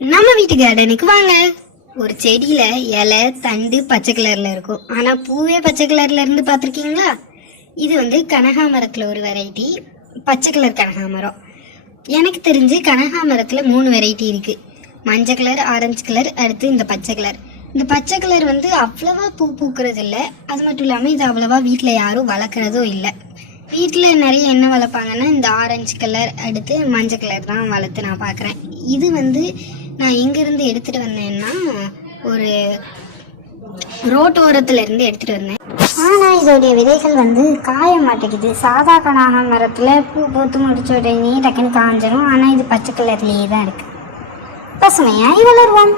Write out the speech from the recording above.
நம்ம வீட்டு கார்டனுக்கு வாங்க. ஒரு செடியில இலை தண்டு பச்சை கலர்ல இருக்கும், ஆனா பூவே பச்சை கலர்ல இருந்து பாத்திருக்கீங்களா? இது வந்து கனகாமரத்துல ஒரு வெரைட்டி, பச்சை கலர் கனகாமரம். எனக்கு தெரிஞ்சு கனகாமரத்துல 3 வெரைட்டி இருக்கு. மஞ்சள் கலர், ஆரஞ்சு கலர், அடுத்து இந்த பச்சை கலர். இந்த பச்சை கலர் வந்து அவ்வளவா பூ பூக்கிறது இல்லை. அது மட்டும் இல்லாமல் இது அவ்வளவா வீட்டில் யாரும் வளர்க்குறதும் இல்லை. வீட்டில் நிறைய என்ன வளர்ப்பாங்கன்னா இந்த ஆரஞ்சு கலர், அடுத்து மஞ்சள் கலர் தான் வளர்த்து நான் பார்க்குறேன். இது வந்து நான் எங்கேருந்து எடுத்துகிட்டு வந்தேன்னா ஒரு ரோட்டோரத்துல இருந்து எடுத்துகிட்டு வந்தேன். ஆனால் இதோடைய விதைகள் வந்து காய மாட்டேங்குது. சாதா கனகாமரத்தில் பூ பூத்து முடிச்ச உடனே டக்குன்னு காஞ்சிடும். ஆனால் இது பச்சை கலர்லேயே தான் இருக்குது. பசுமையாய் வளருவோம்.